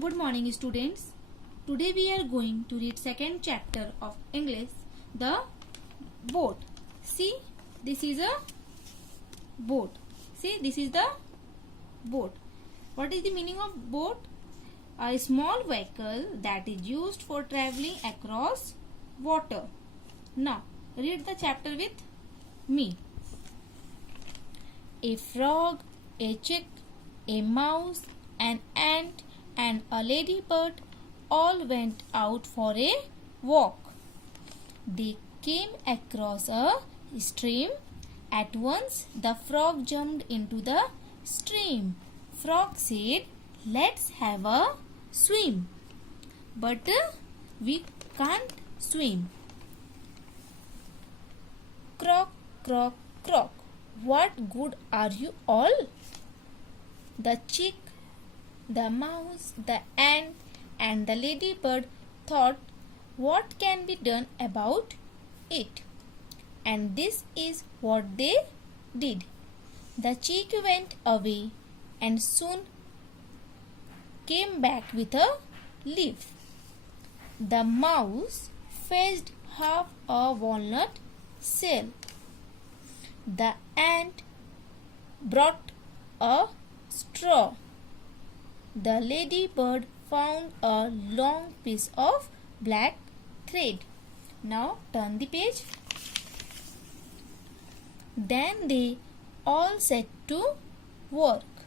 Good morning, students. Today we are going to read second chapter of English, the boat. See, this is a boat. See, this is the boat. What is the meaning of boat? A small vehicle that is used for traveling across water. Now, read the chapter with me. A frog, a chick, a mouse, an ant, and a ladybird all went out for a walk. They came across a stream. At once the frog jumped into the stream. Frog said, "Let's have a swim." But we can't swim. Croak, croak, croak. What good are you all? The chick, the mouse, the ant, and the ladybird thought, what can be done about it? And this is what they did. The chick went away and soon came back with a leaf. The mouse fetched half a walnut shell. The ant brought a straw. The ladybird found a long piece of black thread. Now turn the page. Then they all set to work.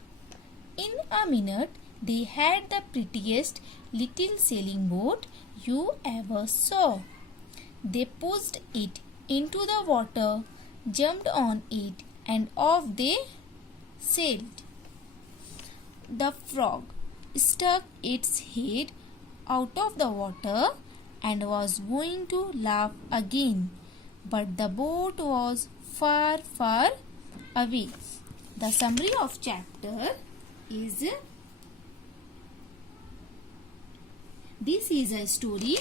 In a minute, they had the prettiest little sailing boat you ever saw. They pushed it into the water, jumped on it, and off they sailed. The frog stuck its head out of the water and was going to laugh again, but the boat was far, far away. The summary of chapter is: this is a story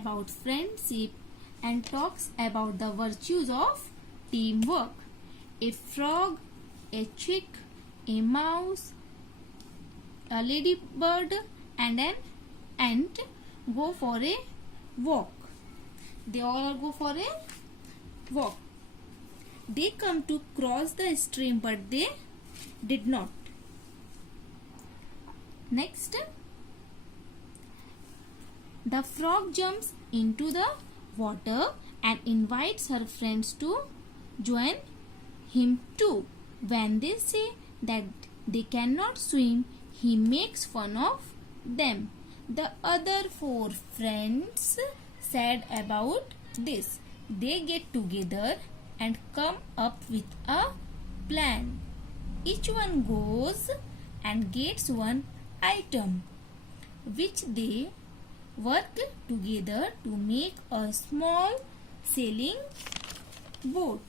about friendship and talks about the virtues of teamwork. A frog, a chick, a mouse, a ladybird, and an ant go for a walk. They all go for a walk. They come to cross the stream, but they did not. Next, the frog jumps into the water and invites her friends to join him too. When they say that they cannot swim, he makes fun of them. The other four friends said about this. They get together and come up with a plan. Each one goes and gets one item, which they work together to make a small sailing boat.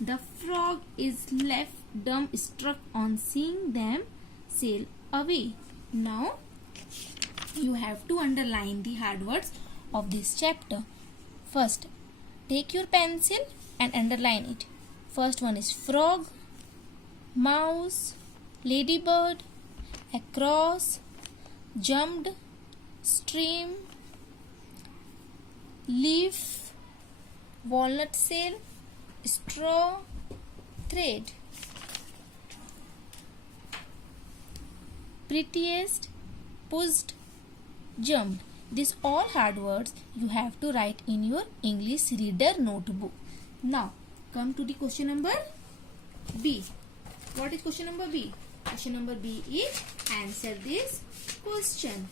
The frog is left dumbstruck on seeing them sail away. Now you have to underline the hard words of this chapter. First, take your pencil and underline it. First one is frog, mouse, ladybird, across, jumped, stream, leaf, walnut shell, straw, thread. Prettiest, pushed, jumped. These all hard words you have to write in your English reader notebook. Now come to the question number B. What is question number B? Question number B is answer this question.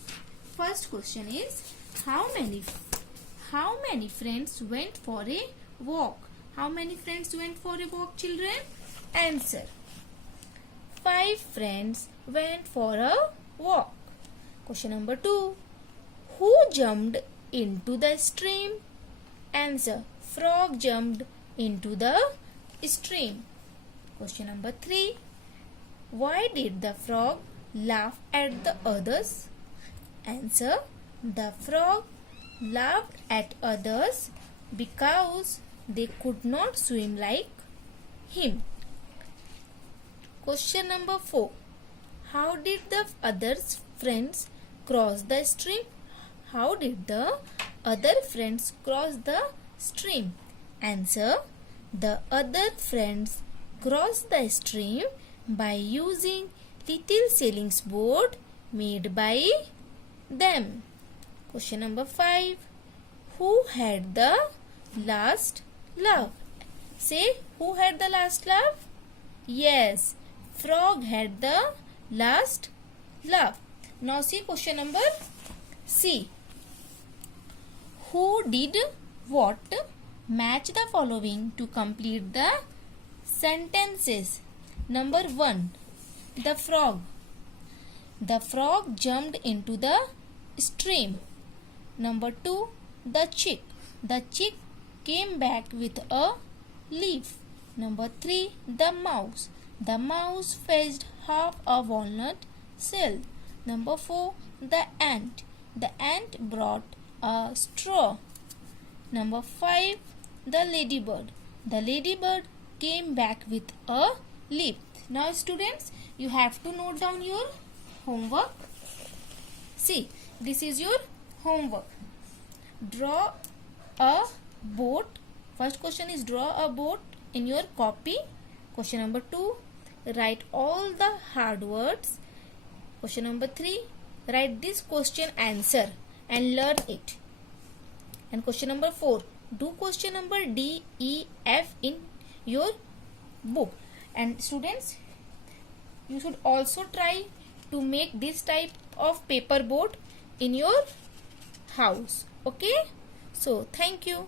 First question is how many friends went for a walk? How many friends went for a walk, children? Answer: 5 friends went for a walk. Question number 2. Who jumped into the stream? Answer: frog jumped into the stream. Question number 3. Why did the frog laugh at the others? Answer: the frog laughed at others because they could not swim like him. Question number 4. How did the other friends cross the stream? How did the other friends cross the stream? Answer. The other friends crossed the stream by using little sailing boat made by them. Question number 5. Who had the last laugh? Say, who had the last laugh? Yes, frog had the last laugh. Now see question number C. Who did what? Match the following to complete the sentences. Number 1. The frog. The frog jumped into the stream. Number 2. The chick. The chick came back with a leaf. Number 3. The mouse. The mouse fetched half a walnut shell. Number 4. The ant. The ant brought a straw. Number 5. The ladybird. The ladybird came back with a leaf. Now students, you have to note down your homework. See, this is your homework. Draw a boat. First question is draw a boat in your copy. Question number 2, write all the hard words. Question number 3, write this question answer and learn it. And question number 4, do question number D, E, F in your book. And students, you should also try to make this type of paper boat in your house. Okay? So, thank you.